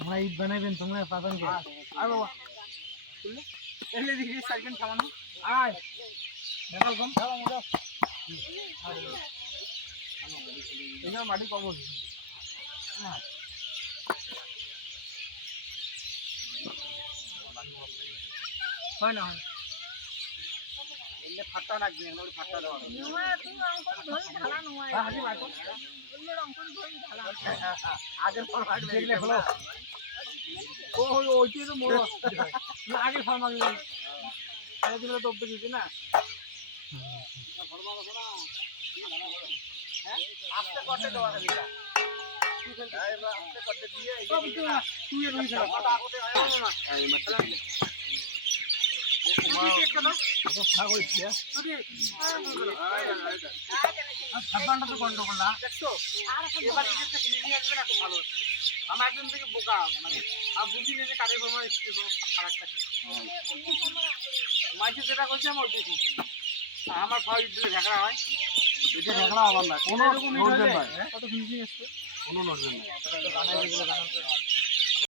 তোমরা ঈদ বানাইবেন তোমরা পাবেন কে আয় বাবা শুনলে এলে দেখি সাইকেল থামানো আয় দেখাল কম এখানে মাটি কম হচ্ছে হয় না এলে ফাটা লাগবে এগুলো ফাটা দেওয়া নোয়া তুমি অঙ্কন ধরি ঢালা নোয়া হাজি ভাই এগুলোর অঙ্কন ধরি ঢালা আগের ফল লাগবে দেখলে হলো ও ওইটাই তো মোড় না আগের ফল লাগবে আরে দিলে তো অভ্যাস হয়েছে না আস্তে করতে দেওয়া হবে এটা আস্তে করতে দিয়ে তুই এর হইছে কথা আগতে আয় না এই মাত্রা ছাব্বানটা তো গন্ডগোল না দেখছো এবার ফিনিশিং আসবে না খুব ভালো আমার একজন থেকে বোকা মানে আর বুঝি যে কাদের ফর্মার ফারাক থাকে মাঝে যেটা করছে আমার দেখি আমার ফাউল দিলে ঝগড়া হয় এটা ঝগড়া আবার না কোনো নড়বে না কত ফিনিশিং আসছে কোনো নড়বে না